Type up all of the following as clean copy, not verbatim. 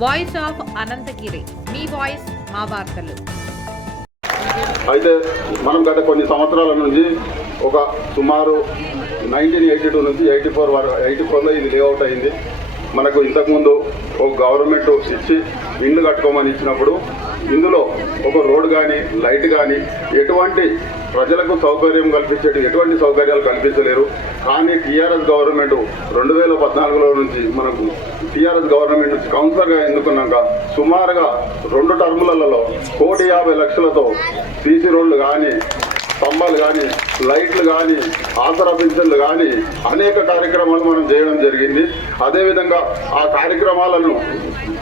Voice of Anantagiri, మీ voice మా వార్తలు. అయితే మనం గత కొన్ని సంవత్సరాల నుంచి ఒక సుమారు 1982 నుంచి 84లో ఇది లేఅవుట్ అయింది. మనకు ఇంతకుముందు ఒక గవర్నమెంట్ ఇచ్చి ఇల్లు కట్టుకోమని ఇచ్చినప్పుడు ఇందులో ఒక రోడ్ కానీ లైట్ కానీ ఎటువంటి ప్రజలకు సౌకర్యం కల్పించేటి ఎటువంటి సౌకర్యాలు కల్పించలేరు. కానీ టీఆర్ఎస్ గవర్నమెంట్ 2014లో నుంచి మనకు టీఆర్ఎస్ గవర్నమెంట్ నుంచి కౌన్సిలర్గా ఎన్నుకున్నాక సుమారుగా 2 టర్ములలో 1,50,00,000తో సీసీ రోడ్లు కానీ, స్తంభాలు కానీ, లైట్లు కానీ, ఆసరా పింఛన్లు కానీ అనేక కార్యక్రమాలు మనం చేయడం జరిగింది. అదేవిధంగా ఆ కార్యక్రమాలను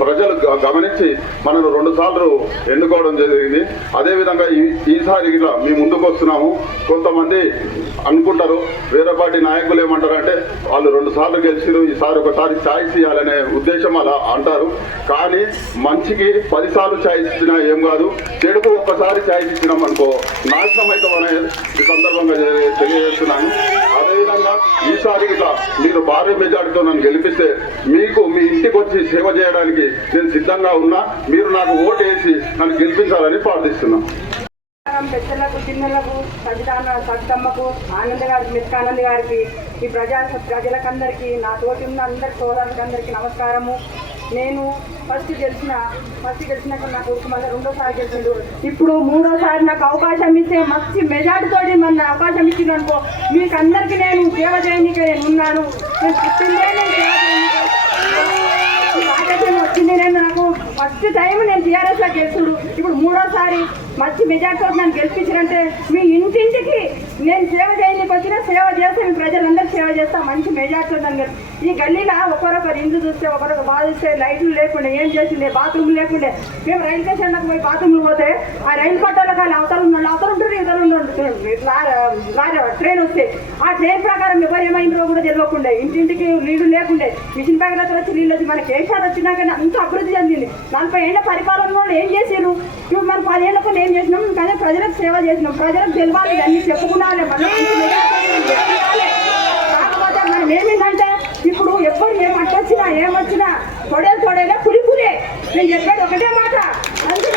ప్రజలు గమనించి మనను 2 సార్లు ఎన్నుకోవడం జరిగింది. అదేవిధంగా ఈసారి ఇట్లా మీ ముందుకు వస్తున్నాము. కొంతమంది అనుకుంటారు, వేరే పార్టీ నాయకులు ఏమంటారంటే వాళ్ళు 2 సార్లు గెలిచిరు, ఈసారి ఒకసారి ఛాయిస్ ఇవ్వాలనే ఉద్దేశం అలా అంటారు. కానీ మంచికి 10 సార్లు ఛాయిస్ ఇచ్చినా ఏం కాదు, చెడుకు ఒక్కసారి ఛాయిస్ ఇచ్చినాం అనుకో నాశనం అయితే మన ఈ సందర్భంగా తెలియజేస్తున్నాను. అదేవిధంగా ఈసారి ఇట్లా మీరు భారీ మెజార్టీతో నన్ను గెలిపిస్తే మీకు మీ ఇంటికి వచ్చి సేవ చేయడానికి నేను సిద్ధంగా ఉన్నా. మీరు నాకు ఓటు వేసి నన్ను గెలిపించాలని ప్రార్థిస్తున్నాను. పెద్దలకు, చిన్నలకు, సజితమ్మకు, ఆనంద్ గారికి, మిస్కానంద్ గారికి, ఈ ప్రజలకందరికీ, నా తోటి ఉన్న అందరి సోదరులందరికీ నమస్కారము. నేను ఫస్ట్ గెలిచినాక నా కొడుకు మళ్ళీ 2వ గెలిచిండు. ఇప్పుడు 3వసారి నాకు అవకాశం ఇస్తే మంచి మెజార్టీతో మన అవకాశం ఇచ్చింది అనుకో, మీకు అందరికీ నేను సేవ చేయడానికి నేను ఉన్నాను. నేను పుట్టిందే నేను సేవ చేయడానికి వచ్చింది. నేను నాకు ఫస్ట్ టైం నేను టీఆర్ఎస్లో గెలుచుడు. ఇప్పుడు 3వసారి మంచి మెజార్టీతో నన్ను గెలిపించారంటే మీ ఇంటింటికి నేను సేవ చేయడానికి వచ్చినా సేవ చేస్తే మీ ప్రజలందరూ సేవ చేస్తా. మంచి మెజార్టీతో నన్ను ఈ గల్లీలో ఒకరొకరు ఇండ్లు చూస్తే ఒకరొకరు బాధిస్తే లైట్లు లేకుండే ఏం చేసిండే, బాత్రూమ్ లేకుండే. మేము రైలు స్టేషన్లకు పోయి బాత్రూమ్లు పోతే ఆ రైలు పట్టాలకు వాళ్ళు అవతలు ఉంటారు, ఇతరులు ట్రైన్ వస్తే ఆ ట్రైన్ ప్రకారం ఎవరు ఏమైందో కూడా తెలియకుండే, ఇంటింటికి నీళ్లు లేకుండే. మిషన్ ప్యాకెట్లతో వచ్చి నీళ్ళు వచ్చి మనకి కేసీఆర్ వచ్చినాక అంత అభివృద్ధి చెందింది. 40 ఏళ్ల పరిపాలన కూడా ఏం చేసారు. ఇప్పుడు మనం 10 ఏళ్ళకు ఏం చేసినాం, కానీ ప్రజలకు సేవ చేసినాం. ప్రజలకు తెలియాలి, అన్ని చెప్పుకున్నాలి. కాకపోతే మనం ఏమిటంటే ఇప్పుడు ఎప్పుడు ఏమట్టొచ్చినా ఏమొచ్చినా తొడేలే పులిపులే. నేను చెప్పేది ఒకటే మాట. అందుకే